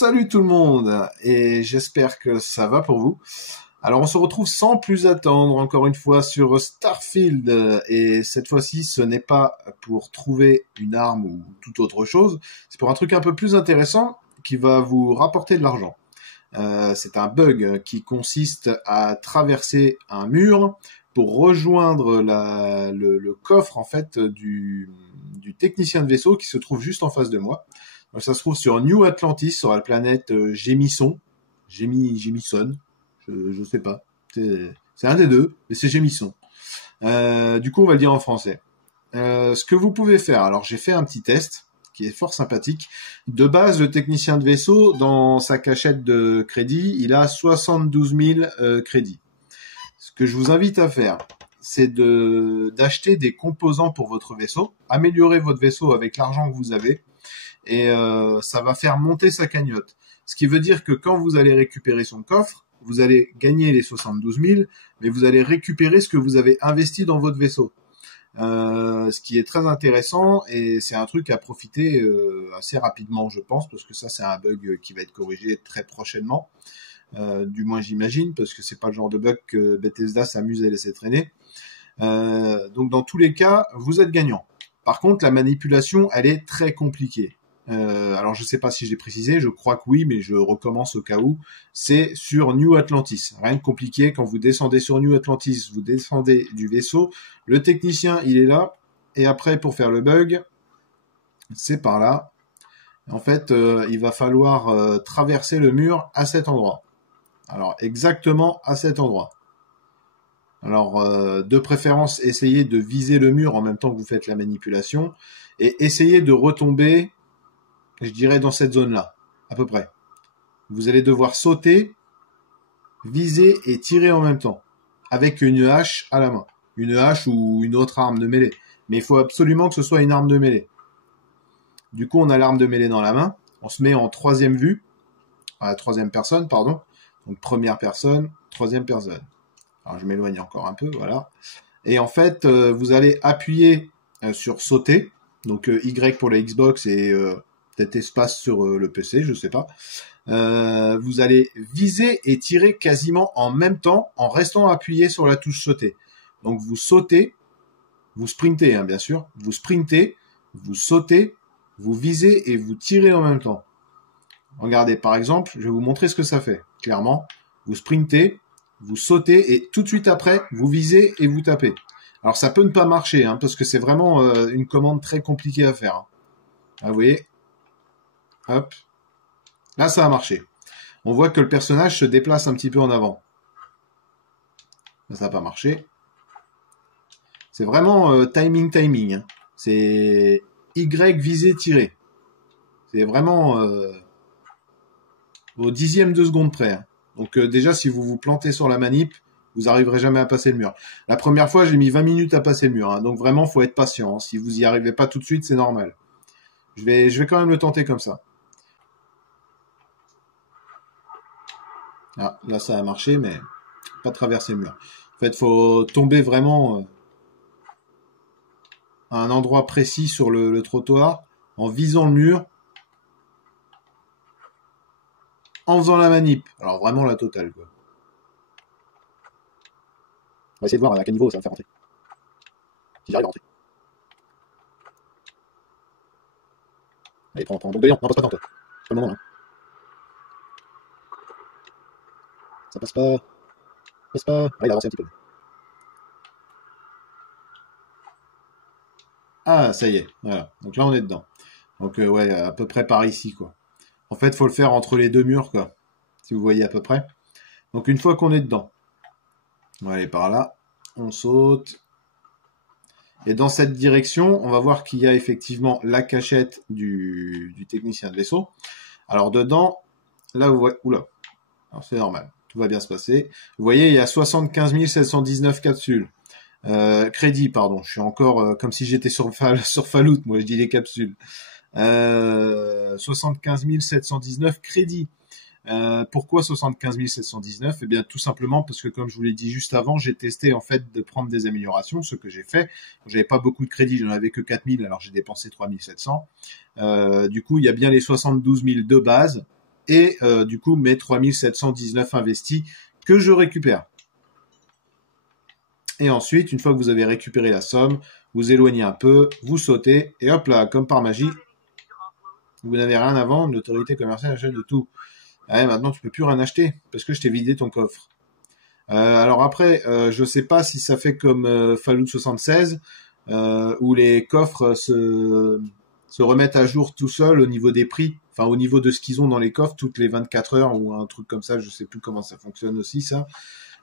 Salut tout le monde et j'espère que ça va pour vous. Alors on se retrouve sans plus attendre encore une fois sur Starfield et cette fois-ci ce n'est pas pour trouver une arme ou toute autre chose, c'est pour un truc un peu plus intéressant qui va vous rapporter de l'argent. C'est un bug qui consiste à traverser un mur pour rejoindre le coffre en fait du technicien de vaisseau qui se trouve juste en face de moi. Donc, ça se trouve sur New Atlantis, sur la planète Gémisson, Gémisson, je sais pas, c'est un des deux, mais c'est Gémisson. Du coup, on va le dire en français. Ce que vous pouvez faire, alors j'ai fait un petit test qui est fort sympathique. De base, le technicien de vaisseau, dans sa cachette de crédit, il a 72 000 crédits. Ce que je vous invite à faire, c'est d'acheter des composants pour votre vaisseau, améliorer votre vaisseau avec l'argent que vous avez, et ça va faire monter sa cagnotte. Ce qui veut dire que quand vous allez récupérer son coffre, vous allez gagner les 72 000, mais vous allez récupérer ce que vous avez investi dans votre vaisseau. Ce qui est très intéressant et c'est un truc à profiter assez rapidement, je pense, parce que ça c'est un bug qui va être corrigé très prochainement. Du moins j'imagine, parce que c'est pas le genre de bug que Bethesda s'amuse à laisser traîner. Donc dans tous les cas, vous êtes gagnant. Par contre, la manipulation, elle est très compliquée. Alors je sais pas si j'ai précisé, je crois que oui, mais je recommence au cas où. C'est sur New Atlantis. Rien de compliqué, quand vous descendez sur New Atlantis, vous descendez du vaisseau, le technicien il est là, et après pour faire le bug, c'est par là. En fait, il va falloir traverser le mur à cet endroit. Alors exactement à cet endroit. Alors, de préférence, essayez de viser le mur en même temps que vous faites la manipulation, et essayez de retomber, je dirais, dans cette zone-là, à peu près. Vous allez devoir sauter, viser et tirer en même temps, avec une hache à la main. Une hache ou une autre arme de mêlée. Mais il faut absolument que ce soit une arme de mêlée. Du coup, on a l'arme de mêlée dans la main, on se met en troisième vue, troisième personne, pardon. Donc première personne, troisième personne. Alors je m'éloigne encore un peu, voilà. Et en fait, vous allez appuyer sur sauter, donc Y pour la Xbox et peut-être espace sur le PC, je sais pas. Vous allez viser et tirer quasiment en même temps en restant appuyé sur la touche sauter. Donc vous sautez, vous sprintez hein, bien sûr, vous sprintez, vous sautez, vous visez et vous tirez en même temps. Regardez, par exemple, je vais vous montrer ce que ça fait. Clairement, vous sprintez, vous sautez et tout de suite après, vous visez et vous tapez. Alors ça peut ne pas marcher, hein, parce que c'est vraiment une commande très compliquée à faire. Hein. Ah, vous voyez, hop, là ça a marché. On voit que le personnage se déplace un petit peu en avant. Là, ça n'a pas marché. C'est vraiment timing. Hein. C'est Y viser tirer. C'est vraiment au dixième de seconde près. Hein. Donc déjà, si vous vous plantez sur la manip, vous n'arriverez jamais à passer le mur. La première fois, j'ai mis 20 minutes à passer le mur. Hein. Donc vraiment, faut être patient. Hein. Si vous y arrivez pas tout de suite, c'est normal. Je vais quand même le tenter comme ça. Ah, là, ça a marché, mais pas traverser le mur. En fait, faut tomber vraiment à un endroit précis sur le trottoir, en visant le mur, en faisant la manip. Alors vraiment la totale, quoi. On va essayer de voir à quel niveau ça va me faire rentrer. Si j'arrive à rentrer. Allez, prends donc de l'élan. Non, passe pas tant, toi. C'est pas le moment, là. Ça passe pas. Passe pas. Ah, il a avancé un petit peu. Ah, ça y est. Voilà. Donc là, on est dedans. Donc, ouais, à peu près par ici, quoi. En fait, faut le faire entre les deux murs, quoi. Si vous voyez à peu près. Donc, une fois qu'on est dedans, on va aller par là. On saute. Et dans cette direction, on va voir qu'il y a effectivement la cachette du technicien de vaisseau. Alors, dedans, là, vous voyez... Oula. Alors, c'est normal. Tout va bien se passer. Vous voyez, il y a 75 719 capsules. Crédit, pardon. Je suis encore comme si j'étais sur Fallout. Moi, je dis les capsules. 75 719 crédits. Pourquoi 75 719 ? Eh bien, tout simplement parce que, comme je vous l'ai dit juste avant, j'ai testé en fait de prendre des améliorations, ce que j'ai fait. J'avais pas beaucoup de crédits, j'en avais que 4000, alors j'ai dépensé 3700. Du coup, il y a bien les 72 000 de base et du coup mes 3719 investis que je récupère. Et ensuite, une fois que vous avez récupéré la somme, vous éloignez un peu, vous sautez, et hop là, comme par magie, vous n'avez rien à vendre, l'autorité commerciale achète de tout. Ouais, maintenant tu peux plus rien acheter, parce que je t'ai vidé ton coffre. Alors après, je sais pas si ça fait comme Fallout 76, où les coffres se remettent à jour tout seuls au niveau des prix, enfin au niveau de ce qu'ils ont dans les coffres toutes les 24 heures ou un truc comme ça, je sais plus comment ça fonctionne aussi ça.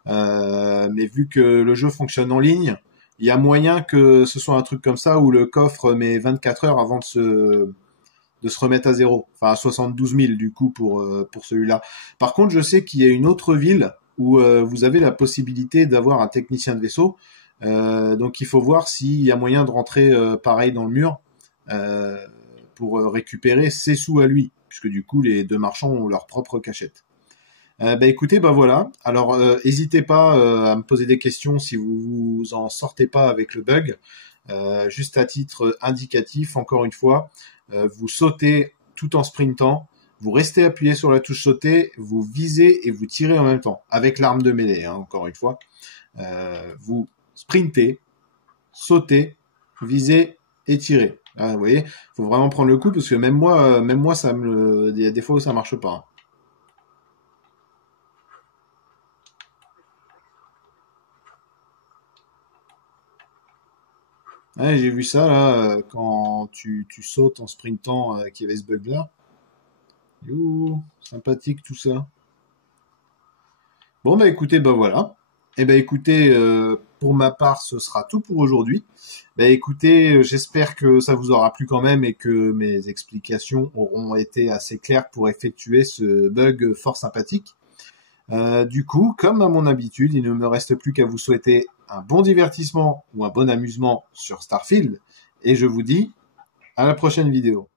Mais vu que le jeu fonctionne en ligne, il y a moyen que ce soit un truc comme ça où le coffre met 24 heures avant de se remettre à zéro. Enfin, à 72 000 du coup pour celui-là. Par contre, je sais qu'il y a une autre ville où vous avez la possibilité d'avoir un technicien de vaisseau. Donc il faut voir s'il y a moyen de rentrer pareil dans le mur pour récupérer ses sous à lui, puisque du coup les deux marchands ont leur propre cachette. Écoutez, voilà. Alors, n'hésitez pas à me poser des questions si vous en sortez pas avec le bug. Juste à titre indicatif, encore une fois, vous sautez tout en sprintant, vous restez appuyé sur la touche sauter, vous visez et vous tirez en même temps, avec l'arme de mêlée, hein, encore une fois. Vous sprintez, sautez, visez et tirez. Ah, vous voyez, faut vraiment prendre le coup parce que même moi, il y a des fois où ça marche pas. Hein. Ouais, j'ai vu ça là, quand tu sautes en sprintant, qu'il y avait ce bug là. Youh, sympathique tout ça. Bon écoutez, voilà. Écoutez, pour ma part, ce sera tout pour aujourd'hui. Écoutez, j'espère que ça vous aura plu quand même et que mes explications auront été assez claires pour effectuer ce bug fort sympathique. Du coup, comme à mon habitude, il ne me reste plus qu'à vous souhaiter un bon divertissement ou un bon amusement sur Starfield. Et je vous dis à la prochaine vidéo.